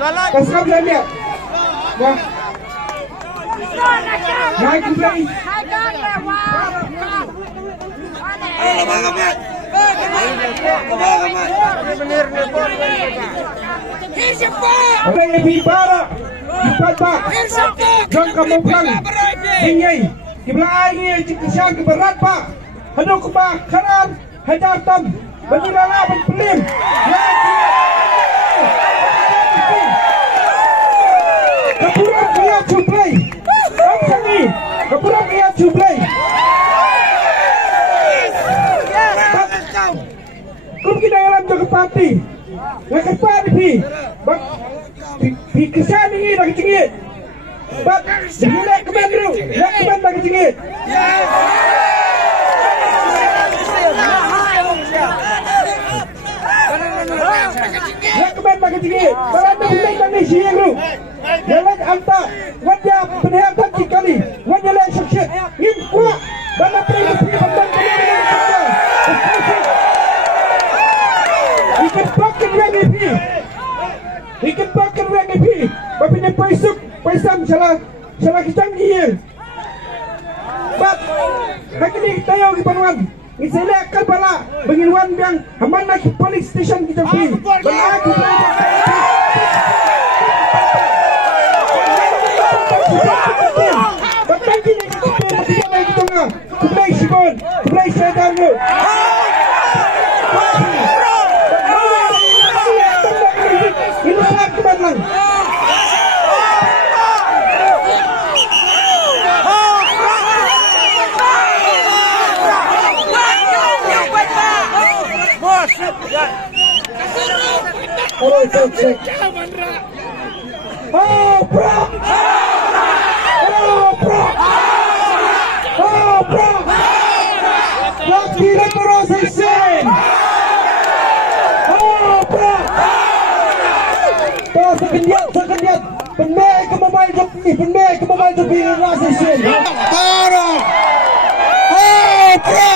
Kasih bilang dia. Wah. Naik lagi. Apa yang lebih parah? Dipatak. Jangan kamu pulang. Tinggi. Di belakang ini cikisang keberat pak. Haduk pak kanan. Hajatam. Berdilala berpelim. Kepulang lihat suplai. Kami. Kepulang lihat suplai. Kau kita alam jaga parti. Lakukan parti. Bak. Di kesan ini lagi tinggi. Bak. Dimulai keman dulu. Keman lagi tinggi. Keman lagi tinggi. Kalau anda mulai dari siang dulu. Jalan anta. Wajah penihatan sekali. Wajah lain sukses. Ingin kuat. Dan apa yang berpandang kemudian kita. Ikan bakar WGP. Ikan bakar WGP. Bapaknya paisam salah kecanggih. Bat, lagi ni tayo di panuan. Isila akal pala. Bangilwan biang haman na police station kita pi. Balaki pa. Batangki ni kita pi kita nga. Kulay sibon, kulay sedang yo. Ini sakit lang. Oh, cek. Oh, bro. Oh, bro. Oh, bro. Lagi reprosesi. Oh, bro. Tuh sekendiat. Penmei ke mobile job ini rasa sen. Oh, bro.